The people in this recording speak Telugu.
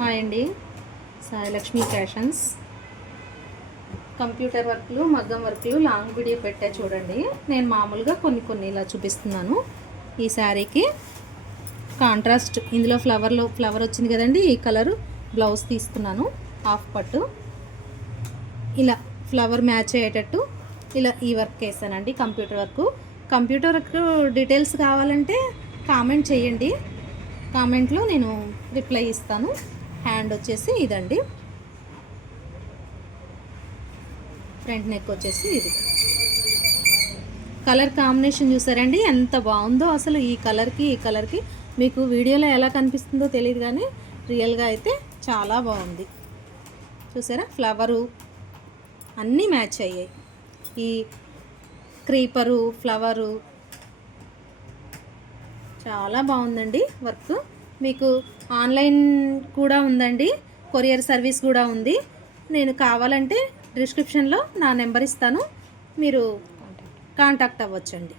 హాయ్ అండి. సాయి లక్ష్మి ఫ్యాషన్స్. కంప్యూటర్ వర్క్లు మగ్గం వర్క్లు లాంగ్ వీడియో పెట్టా చూడండి. నేను మామూలుగా కొన్ని కొన్ని ఇలా చూపిస్తున్నాను. ఈ శారీకి కాంట్రాస్ట్ ఇందులో ఫ్లవర్లో ఫ్లవర్ వచ్చింది కదండి ఈ కలరు బ్లౌజ్ తీసుకున్నాను హాఫ్ పట్టు. ఇలా ఫ్లవర్ మ్యాచ్ అయ్యేటట్టు ఇలా ఈ వర్క్ వేసానండి computer work. Computer work details కావాలంటే కామెంట్ చేయండి. కామెంట్లో నేను రిప్లై ఇస్తాను. హ్యాండ్ వచ్చేసి ఇదండి. ఫ్రంట్ నెక్ వచ్చేసి ఇది. కలర్ కాంబినేషన్ చూసారండి ఎంత బాగుందో అసలు ఈ కలర్కి ఈ కలర్కి. మీకు వీడియోలో ఎలా కనిపిస్తుందో తెలియదు కానీ రియల్గా అయితే చాలా బాగుంది. చూసారా? ఫ్లవరు అన్నీ మ్యాచ్ అయ్యాయి. ఈ క్రీపరు ఫ్లవరు చాలా బాగుందండి వర్క్. మీకు ఆన్లైన్ కూడా ఉందండి. కొరియర్ సర్వీస్ కూడా ఉంది. నేను కావాలంటే డిస్క్రిప్షన్లో నా నెంబర్ ఇస్తాను. మీరు కాంటాక్ట్ అవ్వచ్చండి.